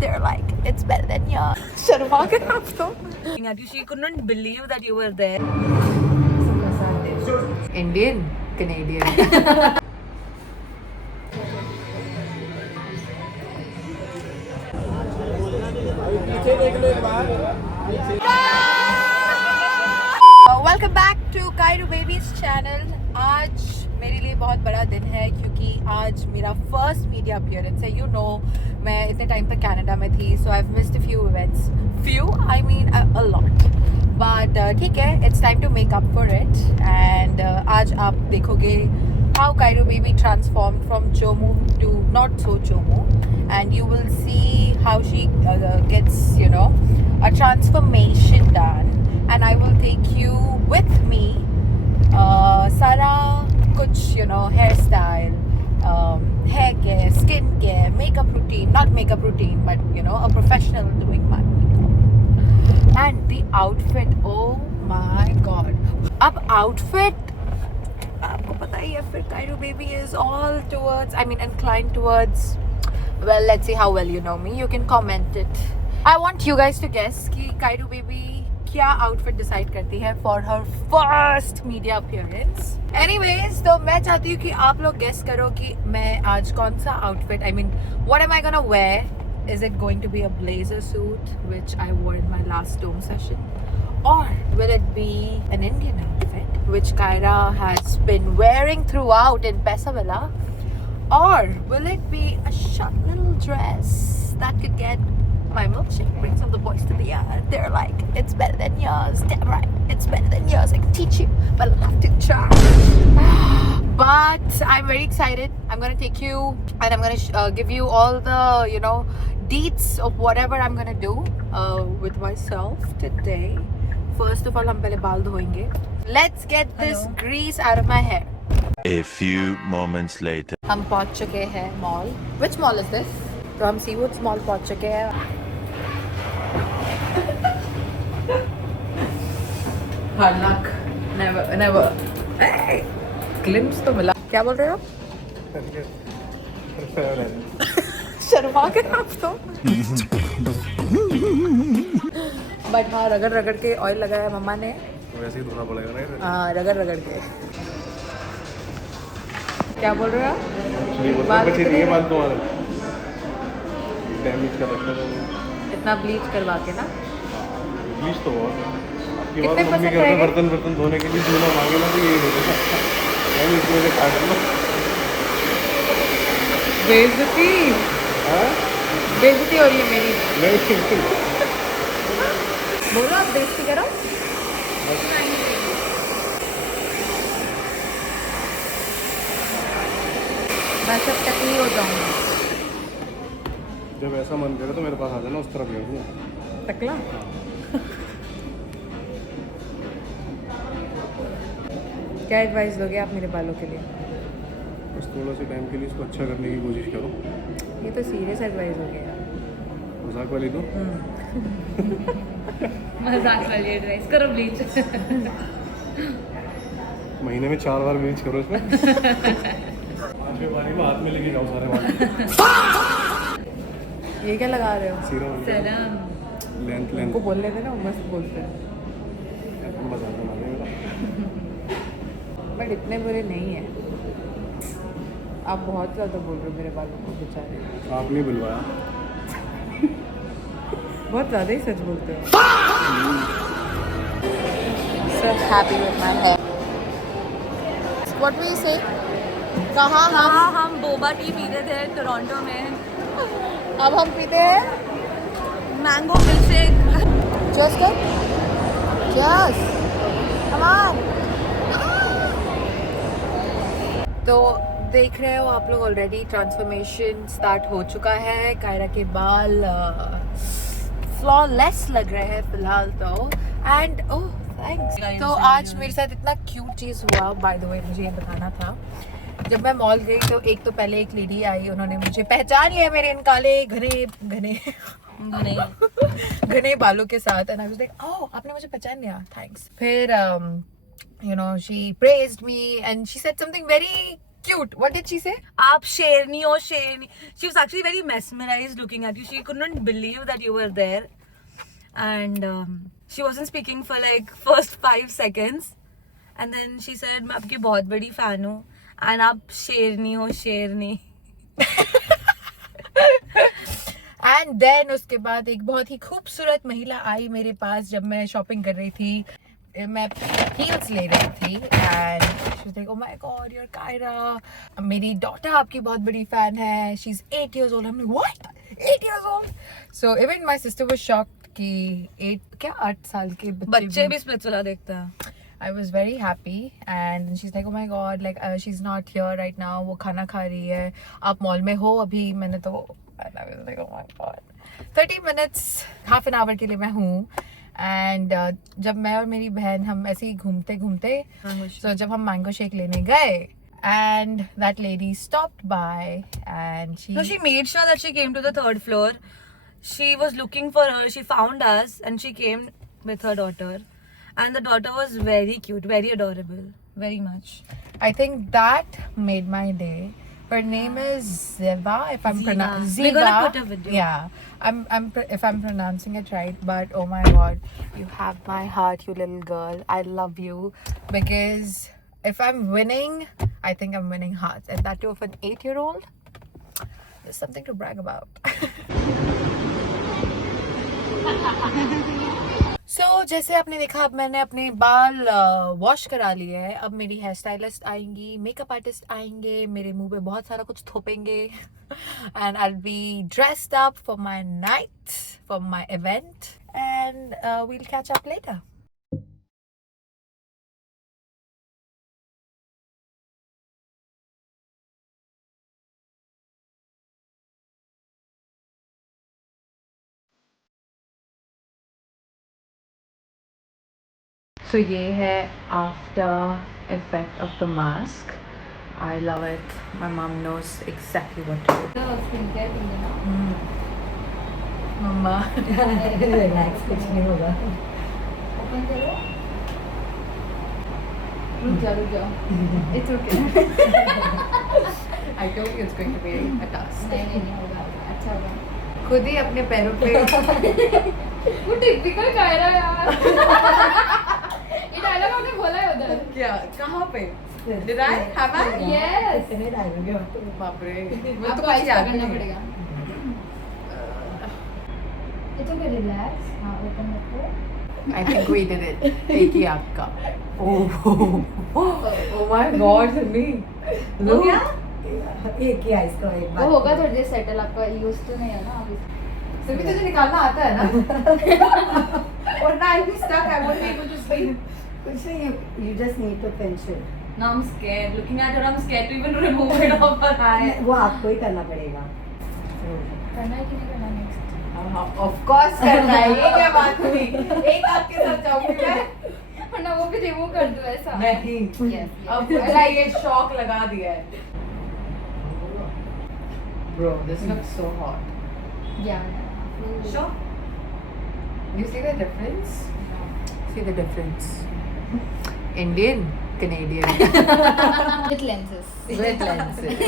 they're like, it's better than yours. Sharma के आप तो. She couldn't believe that you were there. Indian, Canadian. Welcome back to Kairu babies channel. आज मेरे लिए बहुत बड़ा दिन है क्योंकि आज मेरा फर्स्ट मीडिया अपीयरेंस है. यू नो मैं इतने टाइम तक कनाडा में थी, so I have missed a few events. Few I mean a lot, but ठीक है, it's time to make up for it. And आज आप देखोगे how Kairo baby transformed from Jomu to not so Jomu, and you will see how she gets, you know, a transformation done, and I will take you with me. Sara kuch, you know, hairstyle, hair care, skin care, makeup routine, not makeup routine, but you know, a professional doing my makeup. And the outfit, oh my god. Ab outfit आपको पता ही है फिर कायरू baby is all towards, I mean inclined towards, well let's see how well you know me, you can comment it. I want you guys to guess कि कायरू baby क्या outfit decide करती है for her first media appearance. Anyways, तो मैं चाहती हूँ कि आप लोग गेस करो कि मैं आज कौन सा outfit, I mean what am I gonna wear? Is it going to be a blazer suit which I wore in my last Dome session? Or will it be an Indian outfit which Kaira has been wearing throughout in Pesavilla? Or will it be a short little dress that could get my milkshake, bring some of the boys to the yard? They're like, it's better than yours. Damn right, it's better than yours. I can teach you, but I'll have to try. But I'm very excited. I'm going to take you and I'm going to give you all the, you know, deets of whatever I'm going to do with myself today. First of all, हम पहले बाल धोएंगे. Let's get this grease out of my hair. A few moments later. हम पहुंच चुके हैं mall. Which mall is this? तो हम Seawoods mall पहुंच चुके हैं. Hard luck. Never. Hey! Glimpse तो मिला. क्या बोल रहे हो? शर्मा के आप तो. बट हाँ, रगड़ रगड़ के ऑयल लगाया मम्मा ने. वैसे ही धोना पड़ेगा ना. हाँ, रगड़ रगड़ के. क्या बोल रहे हो आप? बाल नहीं है, बाल तुम्हारे डैमेज कर रखा है. इतना ब्लीच करवा के ना. ब्लीच तो बहुत आपकी बात. कितने मम्मी परसेंट घर में रहेंगे? बर्तन धोने के लिए धोना मांगे ना तो यही होगा. मैं इसमें से काट लो. बेइज्जती. हाँ, बेइज्जती हो रही है मेरी. नहीं बोलो, आप बेइज्जती करो. मैं सब टकली हो जाऊंगी. जब ऐसा मन करे तो मेरे पास आ जाना, उस तरफ ले लूँ. टकला. क्या एडवाइस दोगे आप मेरे बालों के लिए? बस थोड़ा सा टाइम के लिए इसको अच्छा करने की कोशिश करो. ये तो सीरियस एडवाइस हो गया. मजाक वाली तो. मजाक वाली एडवाइस करो ब्लीच. महीने में 4 बार ब्लीच करो इसमें. 5वें बारी में हाथ में लेके जाओ सारे बाल. ये क्या लगा रहे हो? सलाम. लेंथ उनको बोल लेते ना, वो मस्त बोलते हैं. मजाक बना रहे. बट इतने बुरे नहीं है. आप बहुत ज़्यादा बोल रहे हो मेरे बालों को बेचारे. आपने बुलवाया. बहुत ज़्यादा ही सच बोलते हो. So happy with my hair. What will you say? कहाँ हम बोबा टी पीते थे टोरंटो में. अब हम पीते हैं mango milkshake. Just go. Just. Come on. तो देख रहे हो आप लोग ऑलरेडी ट्रांसफॉर्मेशन स्टार्ट हो चुका है. कायरा के बाल फ्लॉलेस लग रहे हैं फिलहाल तो. And oh thanks. तो आज मेरे साथ इतना क्यूट चीज़ हुआ. बाय द वे मुझे ये बताना था. जब मैं मॉल गई तो एक तो पहले एक लेडी आई, उन्होंने मुझे पहचान लिया मेरे इन काले घने घने घने बालों के साथ. एंड आई वाज लाइक, ओह आपने मुझे पहचान लिया, थैंक्स. फिर you know, she praised me and she said something very cute. What did she say? आप शेरनी हो शेरनी. She was actually very mesmerized looking at you. She couldn't believe that you were there, and she wasn't speaking for like first 5 seconds, and then she said मैं आपकी बहुत बड़ी fan हूँ, and आप शेरनी हो शेरनी. एंड देन उसके बाद एक बहुत ही खूबसूरत महिला आई मेरे पास जब मैं शॉपिंग कर रही थी. मैं हील्स ले रही थी and she was like, oh my god, you are Kaira, मेरी डॉटर आपकी बहुत बड़ी फैन है, she is 8 years old. I'm like, what? 8 years old? So even my sister was shocked कि 8 साल के बच्चे भी स्प्लिट्सविला देखते हैं. I was very happy and she's like, oh my god, like she's not here right now, वो खाना खा रही है, आप मॉल में हो अभी. मैंने तो and I was like, oh my god, 30 minutes, half an hour के लिए मैं हूँ. एंड जब मैं और मेरी बहन हम ऐसे ही घूमते घूमते, so जब हम मैंगो शेक लेने गए and that lady stopped by and No, she made sure that she came to the 3rd floor. She was looking for her. She found us and she came with her daughter. And the daughter was very cute, very adorable, very much. I think that made my day. Her name is Ziva, if I'm pronouncing. We're gonna put a video. Yeah, if I'm pronouncing it right. But oh my god, you have my heart, you little girl. I love you because if I'm winning, I think I'm winning hearts, and that too of an 8-year-old. There's something to brag about. So, जैसे आपने देखा, अब मैंने अपने बाल wash करा लिए हैं. अब मेरी हेयर स्टाइलिस्ट आएंगी, मेकअप आर्टिस्ट आएंगे, मेरे मुंह पे बहुत सारा कुछ थोपेंगे and I'll be dressed up for my night, for my event, and we'll catch up later. So ये है after effect of the mask. I love it. My mom knows exactly what to do. Mama. Relax कुछ नहीं होगा. रुक जाओ. It's okay. I told you it's going to be a task. नहीं होगा. अच्छा होगा. खुद ही अपने पैरों पे. वो टिपिकल कायरा यार. ये डायलॉग आपने बोला है उधर. क्या? कहाँ पे? Did I? Have I? Yes. इतने डायलॉग है. बाप रे. मैं तो आपको कुछ आइस याद करना नहीं. पड़ेगा. It's okay, relax. हाँ, open रखो. I think we did it. एक ही आपका. Oh my God, Sunny. हो गया? एक ही आइस का एक वो बार. होगा थोड़ी देर सेटल. आपका यूज तो नहीं है ना अभी. सुनी तुझे निकालना आता है ना? और ना I be stuck. I won't be able to sleep. कुछ नहीं. You just need to pinch it. Now I'm scared. Looking at her, I'm scared to even remove it off her eye. वो आपको ही करना पड़ेगा. करना है कि नहीं करना नेक्स्ट. Of course करना है. ये क्या बात हुई? एक आपके साथ जाऊंगी मैं. वरना वो भी रिमूव कर दो ऐसा. नहीं. Yes. अब मुझे ये शॉक लगा दिया है. Bro, this looks so hot. Yeah. Sure. You see the difference? See the difference. Indian, Canadian. With lenses. With lenses.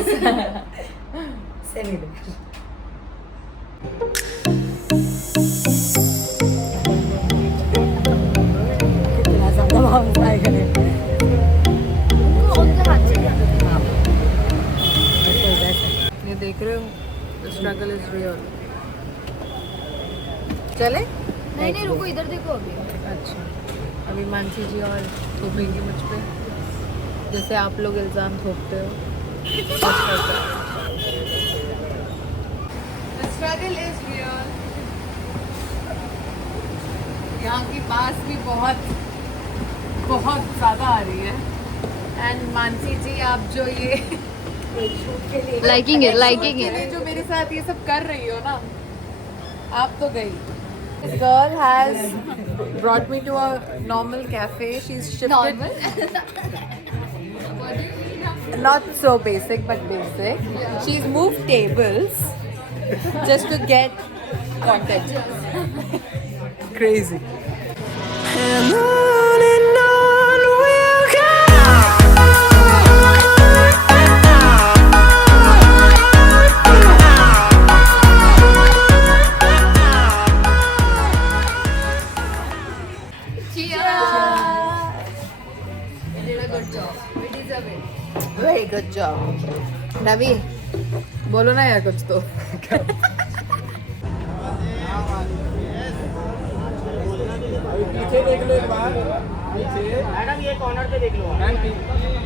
Semi. कितना ज़्यादा वापस आएगा नहीं. उनके हाथ से ये देख रहे हो? The struggle is real. चले? नहीं रुको, इधर देखो अभी. अच्छा. अभी मानसी जी और थोपेंगे मुझ पे, जैसे आप लोग इल्ज़ाम थोपते हो. The struggle is real. यहाँ की बास भी बहुत ज़्यादा आ रही है. एंड मानसी जी, आप जो ये लाइकिंग है, के लिए जो मेरे साथ ये सब कर रही हो ना, आप तो गई. This girl has brought me to a normal cafe. She's shifted. Normal. Not so basic, but basic. She's moved tables just to get content. Crazy. Job. Ravi बोलो ना यार कुछ तो। पीछे देख लो एक बार, पीछे मैडम, ये कॉर्नर पे देख लो मैम।